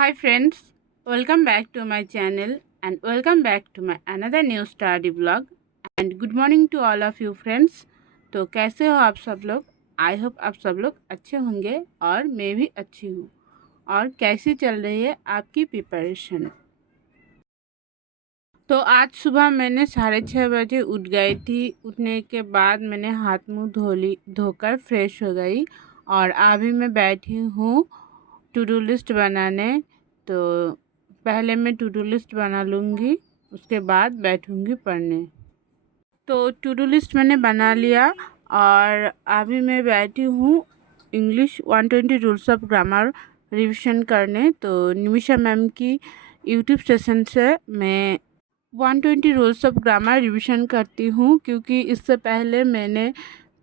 Hi friends, welcome back to my channel and welcome back to my another new study vlog and good morning to all of you friends। तो कैसे हो आप सब लोग। I hope आप सब लोग अच्छे होंगे और मैं भी अच्छी हूँ। और कैसी चल रही है आपकी प्रिपरेशन। तो आज सुबह मैंने 6:30 बजे उठ गई थी। उठने के बाद मैंने हाथ मुँह धोकर फ्रेश हो गई और अभी मैं बैठी हूँ टू डू लिस्ट बनाने। तो पहले मैं टू डू लिस्ट बना लूँगी, उसके बाद बैठूँगी पढ़ने। तो टू डू लिस्ट मैंने बना लिया और अभी मैं बैठी हूँ English 120 rules of grammar revision करने। तो निमिषा मैम की यूट्यूब सेशन से मैं 120 रूल्स ऑफ ग्रामर रिविज़न करती हूँ, क्योंकि इससे पहले मैंने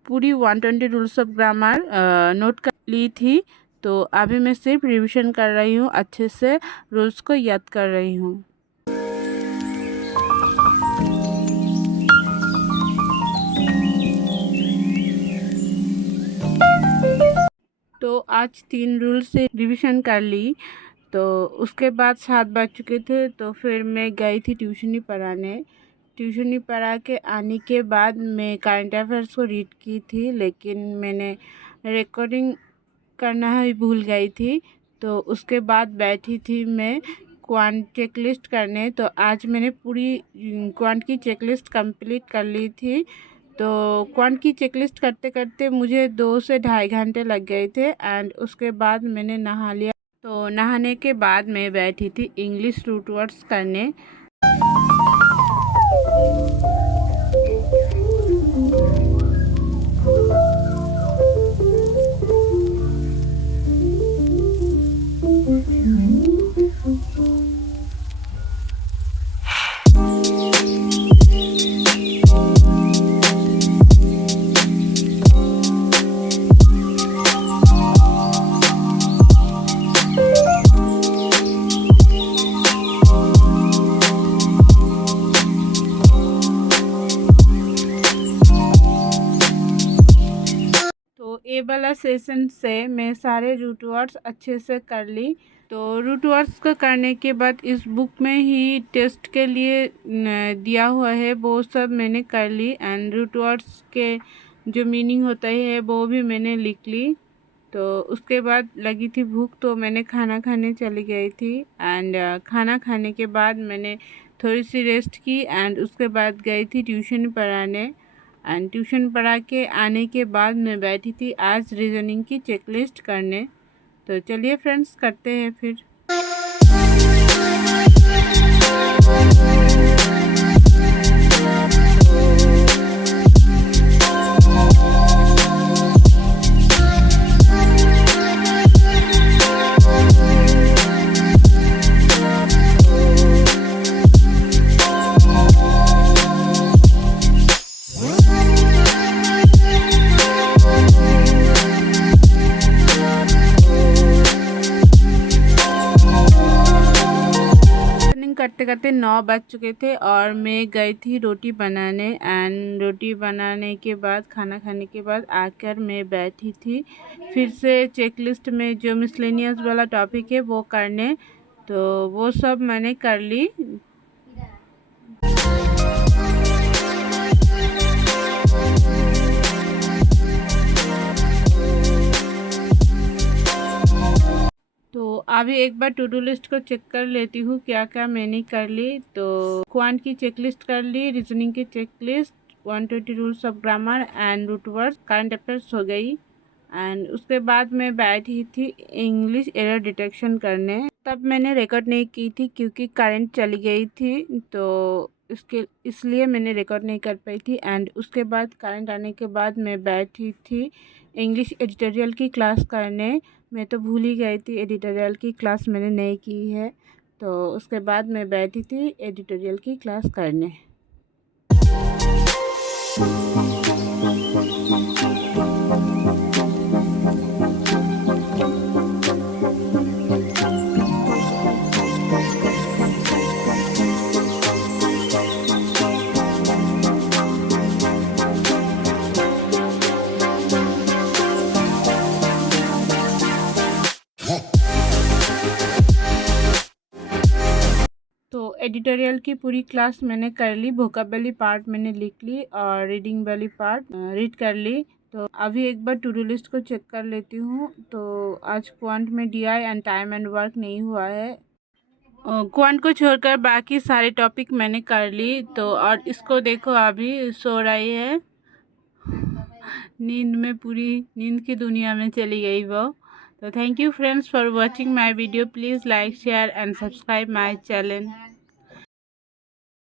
पूरी 120 रूल्स ऑफ ग्रामर नोट कर ली थी। तो अभी मैं सिर्फ रिवीजन कर रही हूँ, अच्छे से रूल्स को याद कर रही हूँ। तो आज 3 रूल से रिवीजन कर ली। तो उसके बाद 7 बज चुके थे, तो फिर मैं गई थी ट्यूशनी पढ़ाने। ट्यूशनी पढ़ा के आने के बाद मैं करंट अफेयर्स को रीड की थी, लेकिन मैंने रिकॉर्डिंग करना ही भूल गई थी। तो उसके बाद बैठी थी मैं क्वांट चेकलिस्ट करने। तो आज मैंने पूरी क्वांट की चेकलिस्ट कंप्लीट कर ली थी। तो क्वांट की चेकलिस्ट करते करते मुझे 2 से ढाई घंटे लग गए थे एंड उसके बाद मैंने नहा लिया। तो नहाने के बाद मैं बैठी थी इंग्लिश रूट वर्ड्स करने। ये वाला सेशन से मैं सारे रूट वर्ड्स अच्छे से कर ली। तो रूट वर्ड्स को करने के बाद इस बुक में ही टेस्ट के लिए दिया हुआ है, वो सब मैंने कर ली एंड रूट वर्ड्स के जो मीनिंग होता है वो भी मैंने लिख ली। तो उसके बाद लगी थी भूख, तो मैंने खाना खाने चली गई थी एंड खाना खाने के बाद मैंने थोड़ी सी रेस्ट की एंड उसके बाद गई थी ट्यूशन पढ़ाने। एंड ट्यूशन पढ़ा के आने के बाद मैं बैठी थी आज रीजनिंग की चेकलिस्ट करने। तो चलिए फ्रेंड्स, करते हैं फिर। करते करते 9 बज चुके थे और मैं गई थी रोटी बनाने एंड रोटी बनाने के बाद खाना खाने के बाद आकर मैं बैठी थी फिर से चेकलिस्ट में जो मिसलेनियस वाला टॉपिक है वो करने। तो वो सब मैंने कर ली। तो अभी एक बार टू डू लिस्ट को चेक कर लेती हूँ क्या क्या मैंने कर ली। तो क्वांट की चेकलिस्ट कर ली, रीजनिंग की checklist, 120 rules of grammar and root words, current affairs हो गई एंड उसके बाद मैं बैठी थी इंग्लिश एरर डिटेक्शन करने। तब मैंने रिकॉर्ड नहीं की थी क्योंकि करंट चली गई थी, तो इसलिए मैंने रिकॉर्ड नहीं कर पाई थी। एंड उसके बाद करंट आने के बाद मैं बैठी थी इंग्लिश एडिटोरियल की क्लास करने। मैं तो भूल ही गई थी, एडिटोरियल की क्लास मैंने नहीं की है। तो उसके बाद मैं बैठी थी एडिटोरियल की क्लास करने। एडिटोरियल की पूरी क्लास मैंने कर ली, वोकैबुलरी पार्ट मैंने लिख ली और रीडिंग वाली पार्ट रीड कर ली। तो अभी एक बार टू डू लिस्ट को चेक कर लेती हूँ। तो आज क्वांट में DI and time and work नहीं हुआ है। क्वांट को छोड़कर बाकी सारे टॉपिक मैंने कर ली। तो और इसको देखो अभी सो रही है, नींद में, पूरी नींद की दुनिया में चली गई वो। तो thank you friends for watching my video. Please like share and subscribe my channel.